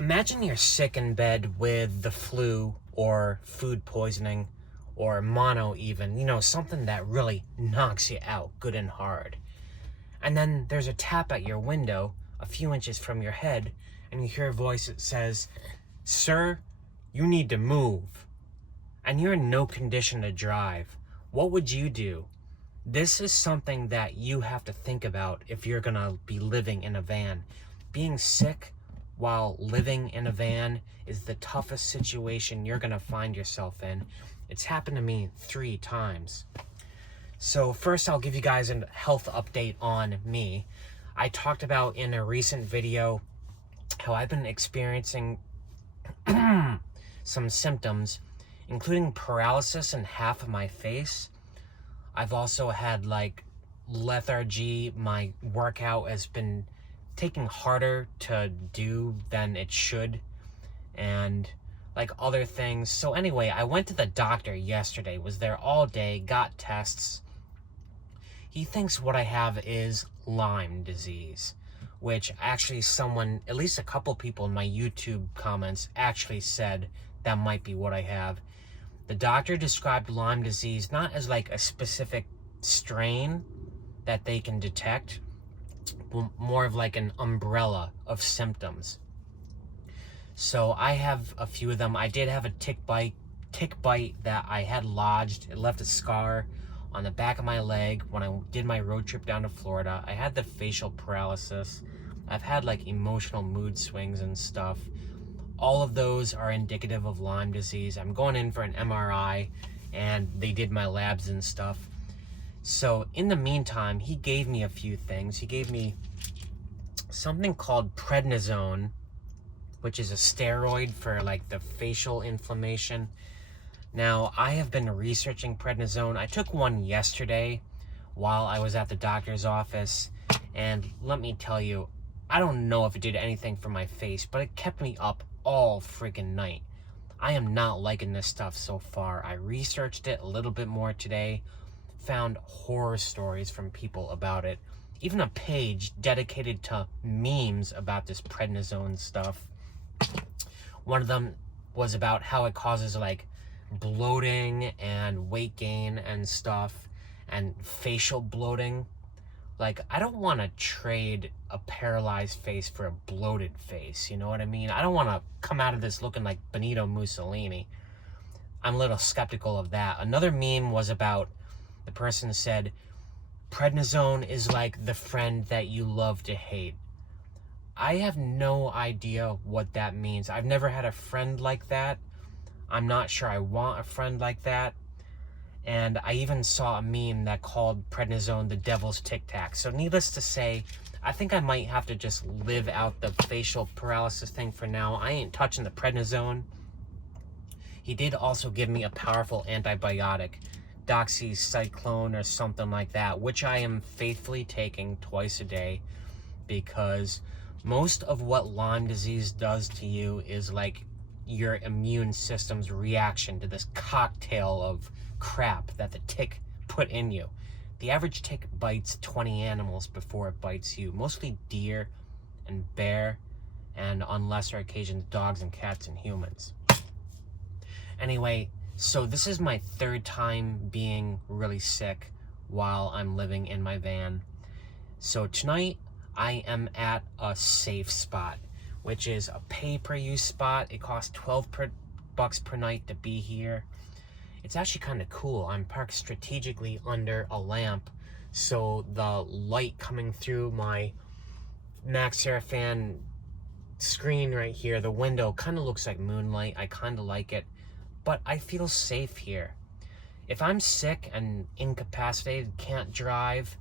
Imagine you're sick in bed with the flu or food poisoning or mono even, something that really knocks you out good and hard. And then there's a tap at your window a few inches from your head and you hear a voice that says, "Sir, you need to move." And you're in no condition to drive. What would you do? This is something that you have to think about if you're gonna be living in a van. Being sick while living in a van is the toughest situation you're gonna find yourself in. It's happened to me 3 times. So first I'll give you guys a health update on me. I talked about in a recent video how I've been experiencing some symptoms, including paralysis in half of my face. I've also had lethargy. My workout has been taking harder to do than it should, and other things. So anyway, I went to the doctor yesterday, was there all day, got tests. He thinks what I have is Lyme disease, which actually at least a couple people in my YouTube comments actually said that might be what I have. The doctor described Lyme disease not as a specific strain that they can detect, more of an umbrella of symptoms. So I have a few of them. I did have a tick bite that I had lodged. It left a scar on the back of my leg when I did my road trip down to Florida. I had the facial paralysis. I've had emotional mood swings and stuff. All of those are indicative of Lyme disease. I'm going in for an MRI and they did my labs and stuff. So in the meantime, he gave me a few things. He gave me something called prednisone, which is a steroid for the facial inflammation. Now, I have been researching prednisone. I took one yesterday while I was at the doctor's office, and let me tell you, I don't know if it did anything for my face, but it kept me up all freaking night. I am not liking this stuff so far. I researched it a little bit more today, found horror stories from people about it, even a page dedicated to memes about this prednisone stuff. One of them was about how it causes bloating and weight gain and stuff, and facial bloating. I don't want to trade a paralyzed face for a bloated face, you know what I mean? I don't want to come out of this looking like Benito Mussolini. I'm a little skeptical of that. Another meme was about, the person said, prednisone is like the friend that you love to hate. I have no idea what that means. I've never had a friend like that. I'm not sure I want a friend like that. And I even saw a meme that called prednisone the devil's Tic Tac. So needless to say, I think I might have to just live out the facial paralysis thing for now. I ain't touching the prednisone. He did also give me a powerful antibiotic, doxycycline or something like that, which I am faithfully taking twice a day, because most of what Lyme disease does to you is your immune system's reaction to this cocktail of crap that the tick put in you. The average tick bites 20 animals before it bites you, mostly deer and bear, and on lesser occasions, dogs and cats and humans. Anyway, so this is my 3rd time being really sick while I'm living in my van. So tonight, I am at a safe spot, which is a pay-per-use spot. It costs $12 per night to be here. It's actually kind of cool. I'm parked strategically under a lamp, so the light coming through my Max Seraphan screen right here, the window, kind of looks like moonlight. I kind of like it, but I feel safe here. If I'm sick and incapacitated, can't drive,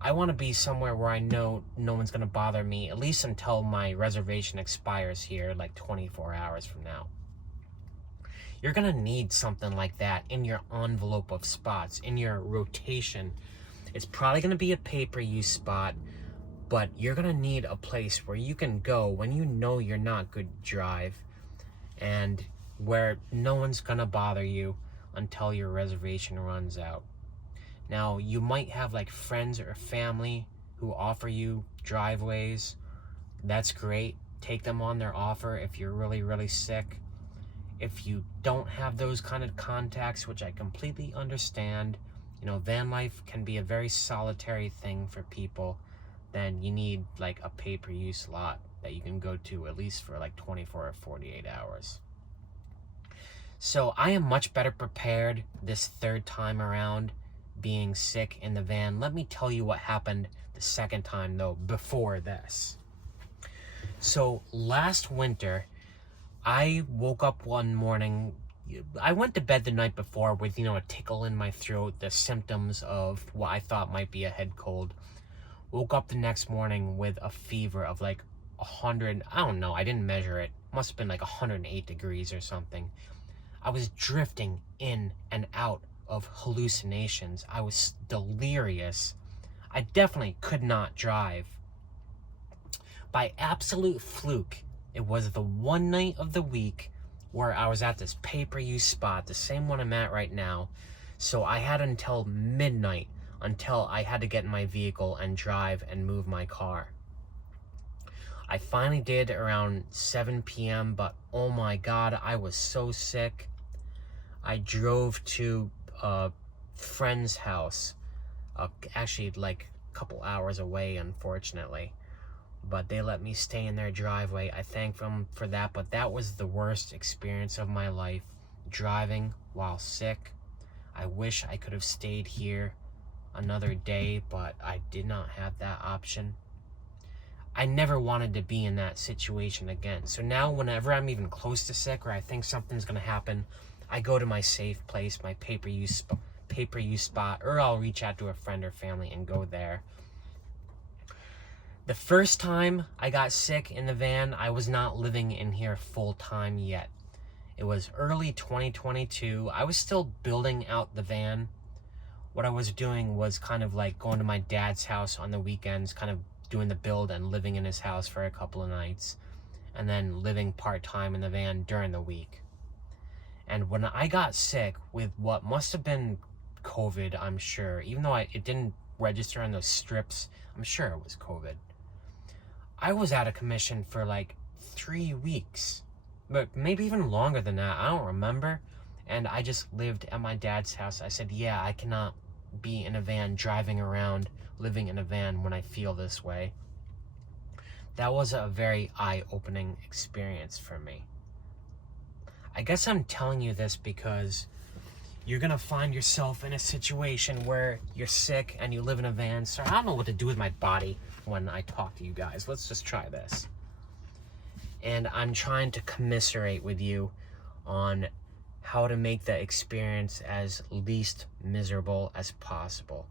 I want to be somewhere where I know no one's going to bother me, at least until my reservation expires here 24 hours from now. You're going to need something like that in your envelope of spots, in your rotation. It's probably going to be a pay-per-use spot, but you're going to need a place where you can go when you know you're not good to drive, and where no one's going to bother you until your reservation runs out. Now, you might have friends or family who offer you driveways. That's great. take them on their offer if you're really, really sick. If you don't have those kind of contacts, which I completely understand, you know, van life can be a very solitary thing for people, then you need like a pay-per-use lot that you can go to at least for like 24 or 48 hours. So I am much better prepared this third time around being sick in the van. Let me tell you what happened the second time though, before this. So last winter, I woke up one morning. I went to bed the night before with, you know, a tickle in my throat, the symptoms of what I thought might be a head cold. Woke up the next morning with a fever of like 100, I don't know, I didn't measure it. Must have been like 108 degrees or something. I was drifting in and out of hallucinations. I was delirious. I definitely could not drive. By absolute fluke, it was the one night of the week where I was at this pay-per-use spot, the same one I'm at right now. So I had until midnight until I had to get in my vehicle and drive and move my car. I finally did around 7 p.m., but oh my God, I was so sick. I drove to a friend's house, actually like a couple hours away, unfortunately. But they let me stay in their driveway. I thank them for that, but that was the worst experience of my life, driving while sick. I wish I could have stayed here another day, but I did not have that option. I never wanted to be in that situation again. So now whenever I'm even close to sick or I think something's gonna happen, I go to my safe place, my pay-per-use spot, or I'll reach out to a friend or family and go there. The first time I got sick in the van, I was not living in here full time yet. It was early 2022. I was still building out the van. What I was doing was kind of like going to my dad's house on the weekends, kind of doing the build and living in his house for a couple of nights, and then living part-time in the van during the week. And when I got sick with what must have been COVID, I'm sure, even though it didn't register on those strips, I'm sure it was COVID. I was out of commission for like 3 weeks, but maybe even longer than that. I don't remember. And I just lived at my dad's house. I said, yeah, I cannot be in a van, driving around, living in a van when I feel this way. That was a very eye-opening experience for me. I guess I'm telling you this because you're gonna find yourself in a situation where you're sick and you live in a van. So I don't know what to do with my body when I talk to you guys. Let's just try this. And I'm trying to commiserate with you on how to make the experience as least miserable as possible.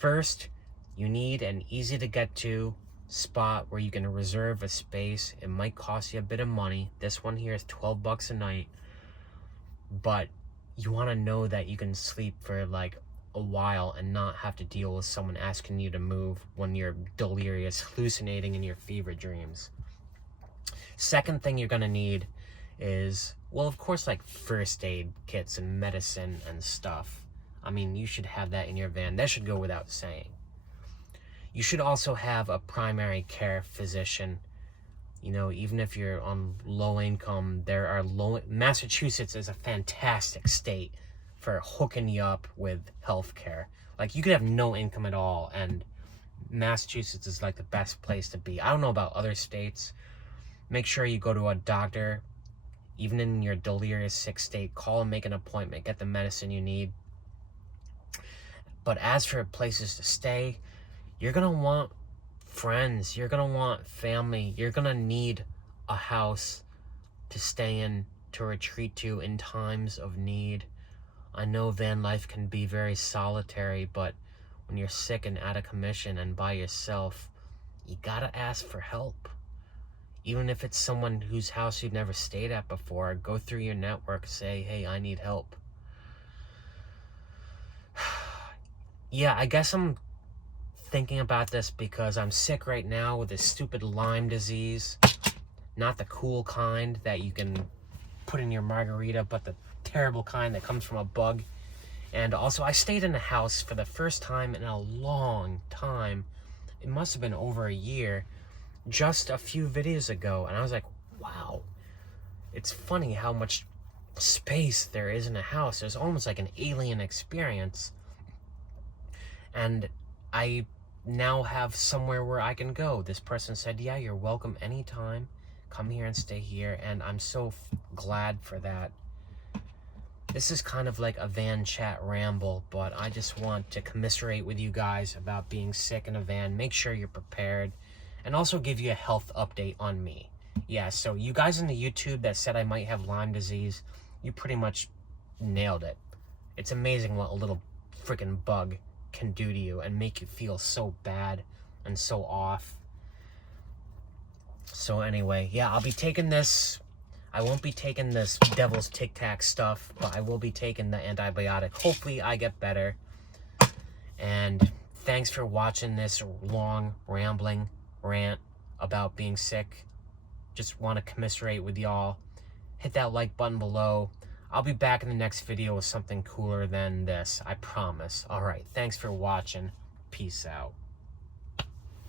First, you need an easy to get to spot where you can reserve a space. It might cost you a bit of money. This one here is $12 a night, but you want to know that you can sleep for like a while and not have to deal with someone asking you to move when you're delirious, hallucinating in your fever dreams. Second thing you're going to need is, well, of course, like first aid kits and medicine and stuff. I mean, you should have that in your van. That should go without saying. You should also have a primary care physician. You know, even if you're on low income, Massachusetts is a fantastic state for hooking you up with health care. Like, you could have no income at all, and Massachusetts is like the best place to be. I don't know about other states. Make sure you go to a doctor, even in your delirious sick state. Call and make an appointment, get the medicine you need. But as for places to stay, you're gonna want friends, you're gonna want family, you're gonna need a house to stay in, to retreat to in times of need. I know van life can be very solitary, but when you're sick and out of commission and by yourself, you gotta ask for help. Even if it's someone whose house you've never stayed at before, go through your network, say, hey, I need help. Yeah, I guess I'm thinking about this because I'm sick right now with this stupid Lyme disease. Not the cool kind that you can put in your margarita, but the terrible kind that comes from a bug. And also, I stayed in a house for the first time in a long time. It must have been over a year. just a few videos ago, and I was like, wow, it's funny how much space there is in a house. It's almost like an alien experience. And I now have somewhere where I can go. This person said, yeah, you're welcome anytime. Come here and stay here. And I'm so glad for that. This is kind of like a van chat ramble, but I just want to commiserate with you guys about being sick in a van. Make sure you're prepared, and also give you a health update on me. Yeah, so you guys in the YouTube that said I might have Lyme disease, you pretty much nailed it. It's amazing what a little freaking bug can do to you and make you feel so bad and so off. So anyway, yeah, I'll be taking this. I won't be taking this devil's Tic Tac stuff, but I will be taking the antibiotic. Hopefully I get better. And thanks for watching this long rambling rant about being sick. Just want to commiserate with y'all. Hit that like button below. I'll be back in the next video with something cooler than this, I promise. Alright, thanks for watching. Peace out.